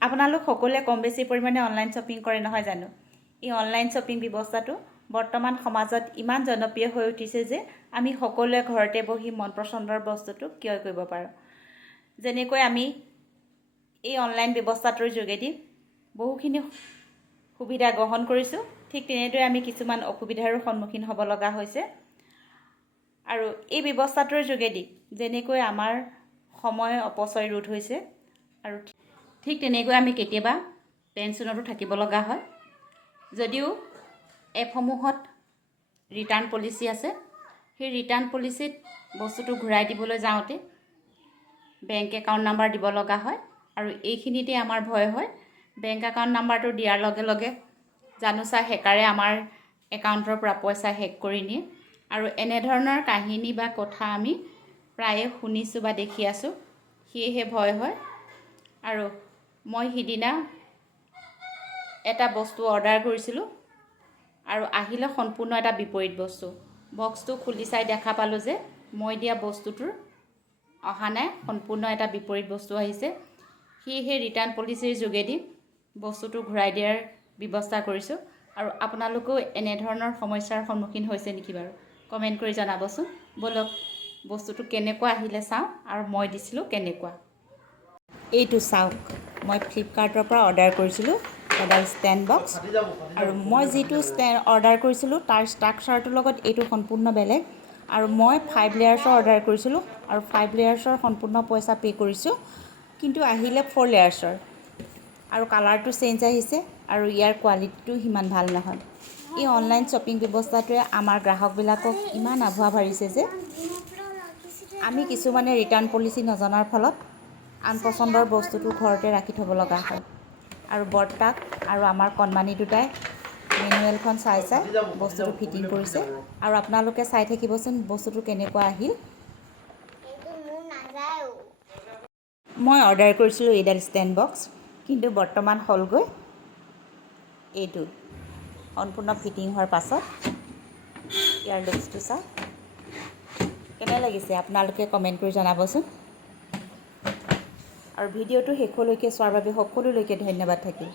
আপোনালোক সকলোৱে কম বেছি পৰিমাণে অনলাইন শ্বপিং কৰে নহয় জানো? এই অনলাইন শ্বপিং ব্যৱস্থাটো বৰ্তমান সমাজত ইমান জনপ্ৰিয় হৈ উঠিছে যে আমি সকলোৱে ঘৰতে বহি মন পচন্দৰ বস্তুটো ক্ৰয় কৰিব পাৰোঁ। যেনেকৈ আমি এই অনলাইন ব্যৱস্থাটোৰ যোগেদি বহুখিনি সুবিধা গ্ৰহণ কৰিছোঁ, ঠিক তেনেদৰে আমি কিছুমান অসুবিধাৰো সন্মুখীন হ'ব লগা হৈছে। আৰু এই ব্যৱস্থাটোৰ যোগেদি যেনেকৈ আমাৰ সময় অপচয় ৰোধ হৈছে আৰু ঠিক তেনেকৈ আমি কেতিয়াবা টেনশ্যনতো থাকিব লগা হয়। যদিও এপসমূহত ৰিটাৰ্ণ পলিচি আছে, সেই ৰিটাৰ্ণ পলিচিত বস্তুটো ঘূৰাই দিবলৈ যাওঁতে বেংক একাউণ্ট নাম্বাৰ দিব লগা হয় আৰু এইখিনিতে আমাৰ ভয় হয়। বেংক একাউণ্ট নাম্বাৰটো দিয়াৰ লগে লগে জানোচা হেকাৰে আমাৰ একাউণ্টৰ পৰা পইচা হেক কৰি নিয়ে আৰু এনেধৰণৰ কাহিনী বা কথা আমি প্ৰায়ে শুনিছোঁ বা দেখি আছোঁ, সেয়েহে ভয় হয়। আৰু মই সিদিনা এটা বস্তু অৰ্ডাৰ কৰিছিলোঁ আৰু আহিলে সম্পূৰ্ণ এটা বিপৰীত বস্তু। বক্সটো খুলি চাই দেখা পালোঁ যে মই দিয়া বস্তুটোৰ অহা নাই, সম্পূৰ্ণ এটা বিপৰীত বস্তু আহিছে। সেয়েহে ৰিটাৰ্ণ পলিচিৰ যোগেদি বস্তুটো ঘূৰাই দিয়াৰ ব্যৱস্থা কৰিছোঁ। আৰু আপোনালোকেও এনেধৰণৰ সমস্যাৰ সন্মুখীন হৈছে নেকি বাৰু? কমেণ্ট কৰি জনাবচোন। ব'লক বস্তুটো কেনেকুৱা আহিলে চাওঁ আৰু মই দিছিলোঁ কেনেকুৱা। এইটো চাওক, মই ফ্লিপকাৰ্টৰ পৰা অৰ্ডাৰ কৰিছিলোঁ এডাল ষ্টেণ্ড বক্স। আৰু মই যিটো অৰ্ডাৰ কৰিছিলোঁ তাৰ ষ্ট্ৰাকচাৰটোৰ লগত এইটো সম্পূৰ্ণ বেলেগ। আৰু মই 5 লেয়াৰ্ছৰ অৰ্ডাৰ কৰিছিলোঁ আৰু 5 লেয়াৰ্ছৰ সম্পূৰ্ণ পইচা পে' কৰিছোঁ, কিন্তু আহিলে 4 লেয়াৰ্ছৰ আৰু কালাৰটো চেঞ্জ আহিছে আৰু ইয়াৰ কোৱালিটিটো সিমান ভাল নহয়। এই অনলাইন শ্বপিং ব্যৱস্থাটোৱে আমাৰ গ্ৰাহকবিলাকক ইমান আভুৱা ভাৰিছে যে আমি কিছুমানে ৰিটাৰ্ণ পলিচি নজনাৰ ফলত আন পচন্দৰ বস্তুটো ঘৰতে ৰাখি থ'ব লগা হয়। আৰু বৰ্তাক আৰু আমাৰ কণমানি দুটাই মেনুৱেলখন চাই চাই বস্তুটো ফিটিং কৰিছে। আৰু আপোনালোকে চাই থাকিবচোন বস্তুটো কেনেকুৱা আহিল। মই অৰ্ডাৰ কৰিছিলোঁ এইডাল ষ্টেণ্ড বক্স, কিন্তু বৰ্তমান হ'লগৈ এইটো সম্পূৰ্ণ ফিটিং হোৱাৰ পাছত। ইয়াৰ লুকছটো চাওক, কেনে লাগিছে আপোনালোকে কমেণ্ট কৰি জনাবচোন। আৰু ভিডিঅ'টো শেষলৈকে চোৱাৰ বাবে সকলোলৈকে ধন্যবাদ থাকিল।